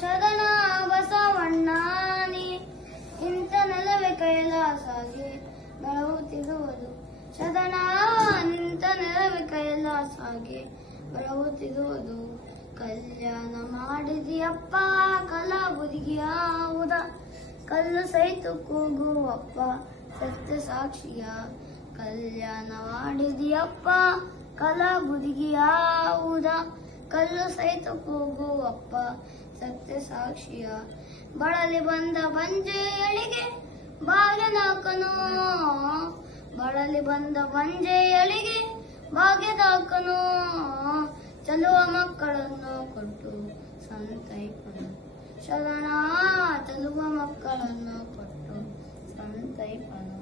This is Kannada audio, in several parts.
ಶರಣ ಬಸವಣ್ಣಾನಿ ಇಂಥ ನೆಲವೇ ಕೈಲಾಸಾಗಿ ಬೆಳಗುತ್ತಿರುವುದು ಶರಣ ನಿಂತ ನೆಲವೇ ಕೈಲಾಸಾಗಿ ಬೆಳಗುತ್ತಿರುವುದು ಕಲ್ಯಾಣ ಮಾಡಿದಿಯಪ್ಪ ಕಲಾಬುದಿಗಿಯಾವುದ ಕಲ್ಲು ಸೈತು ಕೂಗುವಪ್ಪ, ಸತ್ಯ ಸಾಕ್ಷಿಯ. ಕಲ್ಯಾಣ ಮಾಡಿದಿಯಪ್ಪ ಕಲಾಬುದಿಗಿಯಾವುದ ಕಲ್ಲು ಸೈತು ಕೂಗುವಪ್ಪ ಸತ್ಯ ಸಾಕ್ಷಿಯ ಬಳಲಿ ಬಂದ ಬಂಜೆಯಳಿಗೆ ಭಾಗ್ಯದಾಕನು. ಬಳಲಿ ಬಂದ ಬಂಜೆಯಳಿಗೆ ಭಾಗ್ಯದಾಕನು. ಚಲುವ ಮಕ್ಕಳನ್ನು ಕೊಟ್ಟು ಸಂತೈಪನು ಶರಣ ಚಲುವ ಮಕ್ಕಳನ್ನು ಕೊಟ್ಟು ಸಂತೈಪನು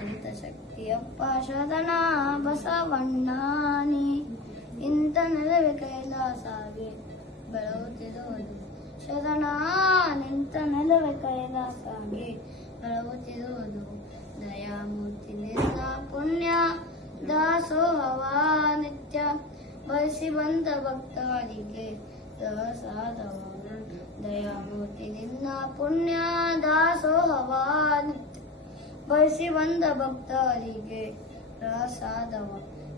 ಎಂತ ಶಕ್ತಿಯಪ್ಪ ಶರಣ ಬಸವಣ್ಣಾನಿ. ಇಂಥ ನೆಲವೇ ಕೈಲಾಸಾಗಿ ಬೆಳಗುತ್ತಿರುವುದು ಶರಣ ನಿಂತ ನೆಲವೇ ಕೈಲಾಸಾಗಿ ಬೆಳಗುತ್ತಿರುವುದು ದಯಾಮೂರ್ತಿ ನಿನ್ನ ಪುಣ್ಯ, ದಾಸೋಹವ, ನಿತ್ಯ ಬಯಸಿ ಬಂದ ಭಕ್ತರಿಗೆ ಪ್ರಸಾದವ ದಯಾಮೂರ್ತಿ ನಿನ್ನ ಪುಣ್ಯ, ದಾಸೋಹವ, ನಿತ್ಯ ಬಯಸಿ ಬಂದ ಭಕ್ತರಿಗೆ ಪ್ರಸಾದವ.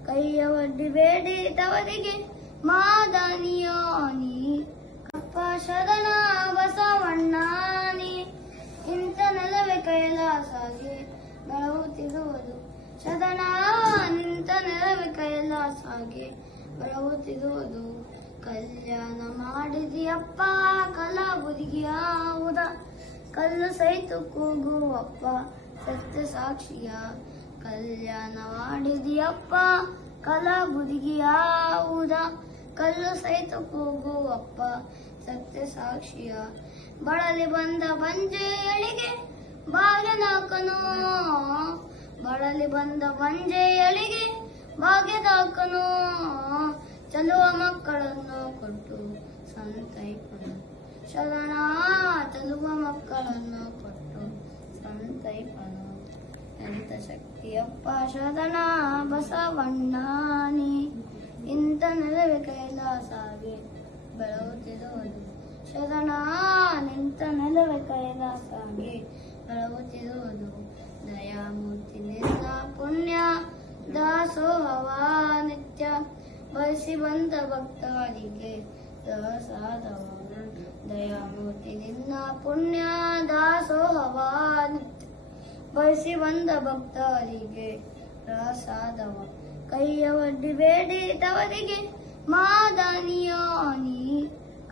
ಕೈಯ ಒಡ್ಡಿ ಬೇಡಿ ತವರಿಗೆ ಮಾದನಿಯೋನಿ ಅಪ್ಪ ಶರಣ ಬಸವಣ್ಣಾನಿ ಇಂಥ ನೆಲವೇ ಕೈಲಾಸಾಗಿ ಬೆಳಗುತ್ತಿರುವುದು ಶರಣ, ನಿಂತ ನೆಲವೇ ಕೈಲಾಸಾಗಿ ಬೆಳಗುತ್ತಿರುವುದು ಕಲ್ಯಾಣ ಮಾಡಿದಿಯಪ್ಪ ಕಲಾಬುದಿಗಿಯಾವುದ ಕಲ್ಲು ಸಹಿತ ಕೂಗುವಪ್ಪ, ಸತ್ಯ ಸಾಕ್ಷಿಯ. ಕಲ್ಯಾಣ ಮಾಡಿದಿಯಪ್ಪ ಕಲಾಬುದಿಗಿಯಾವುದ ಕಲ್ಲು ಸಹಿತ ಕೂಗುವಪ್ಪ ಸತ್ಯ ಸಾಕ್ಷಿಯ ಬಳಲಿ ಬಂದ ಬಂಜೆಯಳಿಗೆ ಭಾಗ್ಯದಾಕನು ಬಳಲಿ ಬಂದ ಬಂಜೆಯಳಿಗೆ ಭಾಗ್ಯದಾಕನು ಚಲುವ ಮಕ್ಕಳನ್ನು ಕೊಟ್ಟು ಸಂತೈಪನು ಶರಣ, ಚಲುವ ಮಕ್ಕಳನ್ನು ಕೊಟ್ಟು ಸಂತೈಪನು ಎಂತ ಶಕ್ತಿಯಪ್ಪ ಶರಣ ಬಸವಣ್ಣಾನಿ. ಇಂಥ ನೆಲವೇ ಬೆಳಗುತ್ತಿರುವುದು ಶರಣ ನಿಂತ ನೆಲವೇ ಬೆಳಗುತ್ತಿರುವುದು ದಯಾಮೂರ್ತಿ ನಿನ್ನ ಪುಣ್ಯ ದಾಸೋಹವ ನಿತ್ಯ ಬಯಸಿ ಬಂದ ಭಕ್ತರಿಗೆ ದಾಸಾದವನ ದಯಾಮೂರ್ತಿ ನಿನ್ನ ಪುಣ್ಯ ದಾಸೋಹವ ನಿತ್ಯ. ಬಯಸಿ ಬಂದ ಭಕ್ತರಿಗೆ ಪ್ರಸಾದವ. ಕೈಯ ಒಡ್ಡಿ ಬೇಡಿ ತವರಿಗೆ ಮಾದನಿಯೋನಿ